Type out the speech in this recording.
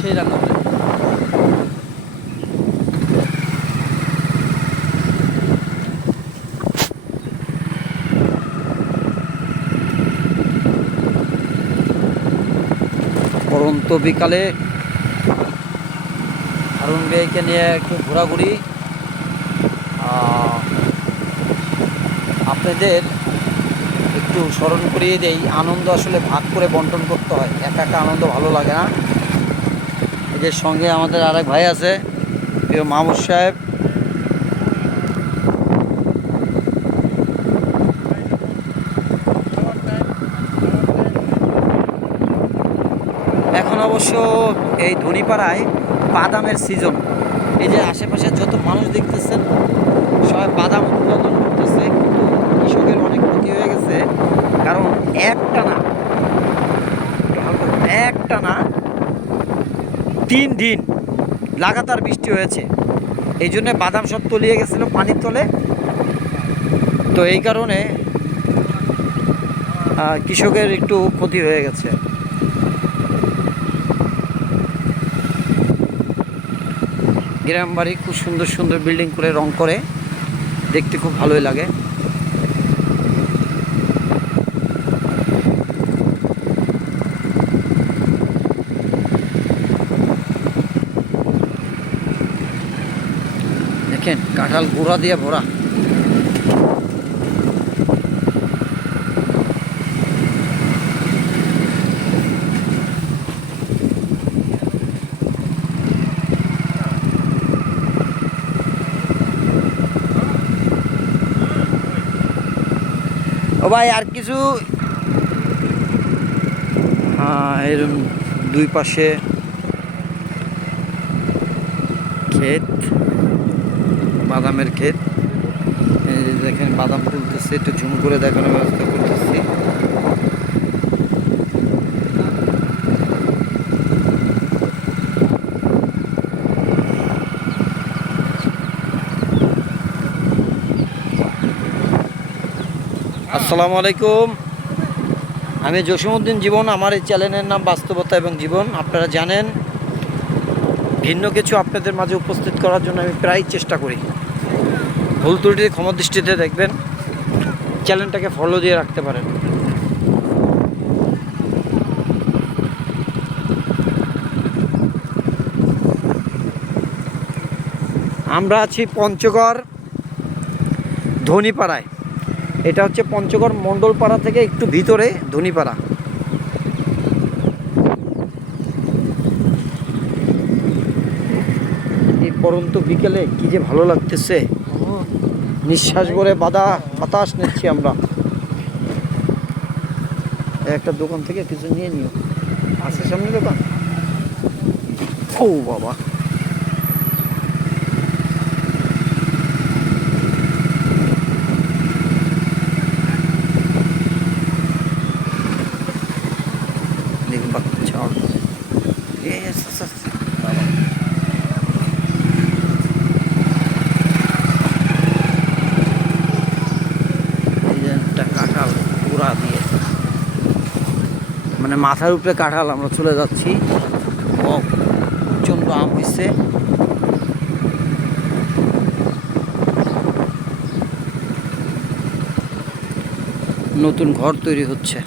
সেই রান্না করে পরন্ত বিকালে হারুন ভাইকে নিয়ে একটু ঘোরাঘুরি। আপনাদের একটু স্মরণ করিয়ে দেই, আনন্দ আসলে ভাগ করে বন্টন করতে হয়। একা একা আনন্দ ভালো লাগে না। এদের সঙ্গে আমাদের আরেক ভাই আছে, প্রিয় মাহমুদ সাহেব। এখন অবশ্য এই ধনীপাড়ায় বাদামের সিজন এই যে আশেপাশে যত মানুষ দেখতেছেন, সবাই বাদাম উৎপাদন করতেছে কিন্তু কৃষকের অনেক ক্ষতি হয়ে গেছে কারণ একটা না একটা না তিন দিন লাগাতার বৃষ্টি হয়েছে। এই জন্যে বাদাম সব তলিয়ে গেছিল পানির তলে। তো এই কারণে কৃষকের একটু ক্ষতি হয়ে গেছে। গ্রাম বাড়ি খুব সুন্দর সুন্দর বিল্ডিং করে রং করে, দেখতে খুব ভালোই লাগে। দেখেন কাঁঠাল গোড়া দিয়ে ভরা। ও ভাই আর কিছু? হ্যাঁ এরকম দুই পাশে ক্ষেত বাদামের ক্ষেত। দেখেন, বাদাম তুলতেছে একটু ঝুম করে দেখানোর ব্যবস্থা করতেছি। আসসালামু আলাইকুম। আমি জসিমউদ্দিন জীবন, আমার এই চ্যানেলের নাম বাস্তবতা এবং জীবন। আপনারা জানেন, ভিন্ন কিছু আপনাদের মাঝে উপস্থিত করার জন্য আমি প্রায় চেষ্টা করি। ভুল ত্রুটি ক্ষমা দৃষ্টিতে দেখবেন, চ্যানেলটাকে ফলো দিয়ে রাখতে পারেন। আমরা আছি পঞ্চগড় ধনীপাড়ায়। এটা হচ্ছে পঞ্চগড় মণ্ডলপাড়া থেকে একটু ভিতরে ধনীপাড়া। এই পরন্ত বিকেলে কি যে ভালো লাগতেছে। নিঃশ্বাস ভরে বাদা বাতাস নিচ্ছি আমরা। এই একটা দোকান থেকে কিছু নিয়ে নিও। আছে সামনে দোকান? ও বাবা। দেখুন বাচ্চা। অল্প Yes, yes, yes. এই যে একটা কাঁঠাল পুরা দিয়ে মানে মাথার উপরে কাঁঠাল আমরা চলে যাচ্ছি। প্রচণ্ড আম হয়েছে নতুন ঘর তৈরি হচ্ছে।